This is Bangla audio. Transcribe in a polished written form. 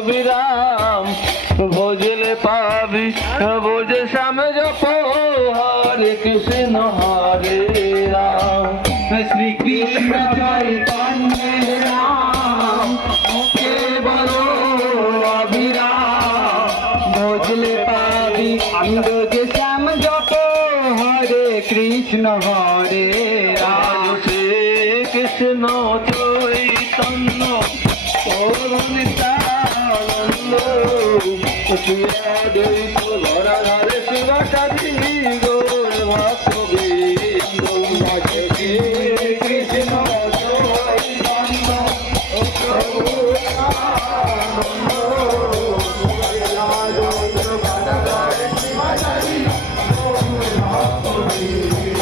অবিরাম ভজলে পাবি ভোজে শ্যাম জপ হরে কৃষ্ণ হরে রাম শ্রী কৃষ্ণ চৈতন্য রাম কেবল অবিরাম ভজলে পাবি ভোজে শ্যাম জপ হরে কৃষ্ণ হরে রাম শ্রী কৃষ্ণ চৈতন্য নিত্যানন্দ দ্বৈত ধরাধারে শিবাচারী গৌর ভক্তবৃন্দ কৃষ্ণ চৈতন্য প্রভু শিবাচারী গৌর ভক্তবৃন্দ